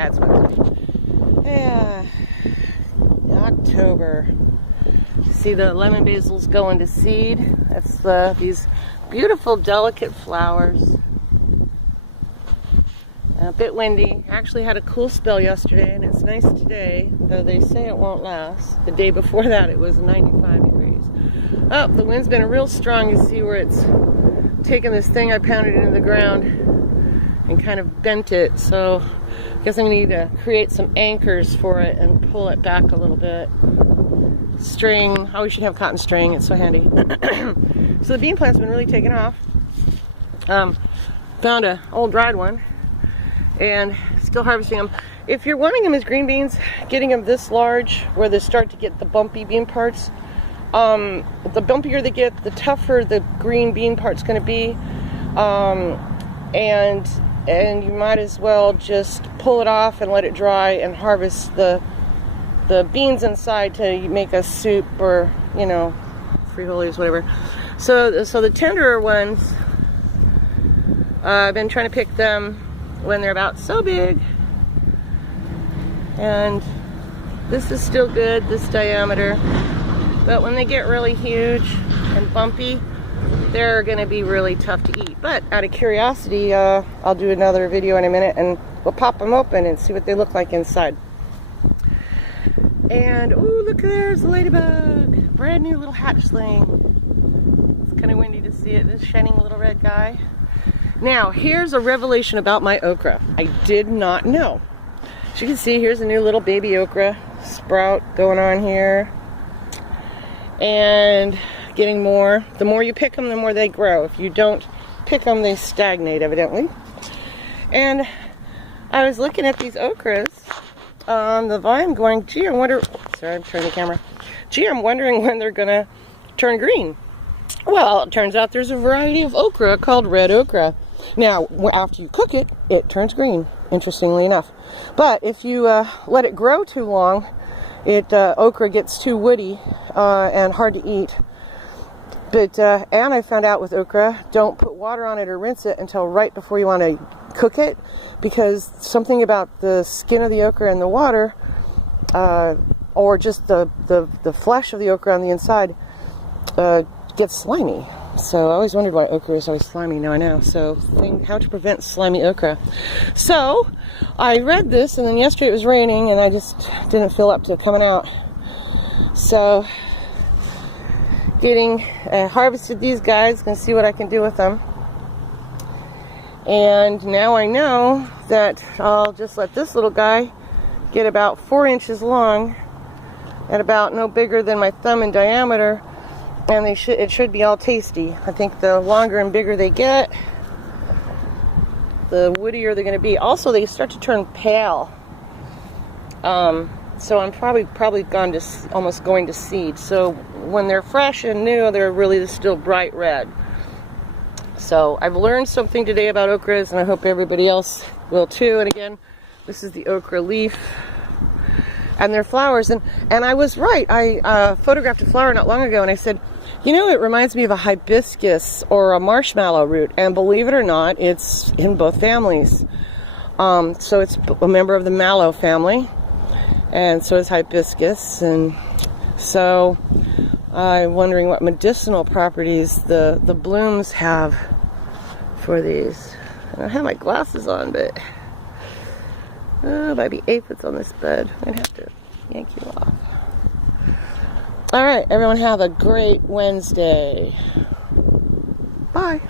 Yeah, it's Wednesday. Yeah, October. See the lemon basil's going to seed. That's these beautiful, delicate flowers. A bit windy. Actually had a cool spell yesterday, and it's nice today, though they say it won't last. The day before that, it was 95 degrees. Oh, the wind's been real strong. You see where it's taken this thing I pounded into the ground and kind of bent it. So I guess I need to create some anchors for it and pull it back a little bit. String. Oh, we should have cotton string. It's so handy. So the bean plant's been really taking off. Found an old dried one and still harvesting them. If you're wanting them as green beans, getting them this large where they start to get the bumpy bean parts, the bumpier they get, the tougher the green bean part's going to be. And you might as well just pull it off and let it dry and harvest the beans inside to make a soup or, you know, frijoles, whatever. So the tenderer ones, I've been trying to pick them when they're about so big. And this is still good, this diameter. But when they get really huge and bumpy, they're going to be really tough to eat. But out of curiosity, I'll do another video in a minute and we'll pop them open and see what they look like inside. And, ooh, look, there's the ladybug. Brand new little hatchling. It's kind of windy to see it, this shining little red guy. Now, here's a revelation about my okra. I did not know. As you can see, here's a new little baby okra sprout going on here. And getting more. The more you pick them, the more they grow. If you don't pick them, they stagnate, evidently. And I was looking at these okras on the vine going, gee, I wonder, sorry, I'm turning the camera. Gee, I'm wondering when they're gonna turn green. Well, it turns out there's a variety of okra called red okra. Now, after you cook it, it turns green, interestingly enough. But if you let it grow too long, okra gets too woody and hard to eat. But, and I found out with okra, don't put water on it or rinse it until right before you want to cook it, because something about the skin of the okra and the water, or just the flesh of the okra on the inside, gets slimy. So I always wondered why okra is always slimy. Now I know. So how to prevent slimy okra. So I read this, and then yesterday it was raining, and I just didn't feel up to coming out. So getting harvested these guys, gonna see what I can do with them. And now I know that I'll just let this little guy get about 4 inches long and about no bigger than my thumb in diameter, and it should be all tasty. I think the longer and bigger they get, the woodier they're going to be. Also, they start to turn pale. So I'm probably almost going to seed. So when they're fresh and new, they're really still bright red. So I've learned something today about okras, and I hope everybody else will too. And again, this is the okra leaf and their flowers. And I was right. I photographed a flower not long ago, and I said, you know, it reminds me of a hibiscus or a marshmallow root. And believe it or not, it's in both families. So it's a member of the mallow family, and so is hibiscus. And so I'm wondering what medicinal properties the blooms have for these. I don't have my glasses on, but might be aphids on this bed. I'm gonna have to yank you off. All right, everyone, have a great Wednesday. Bye.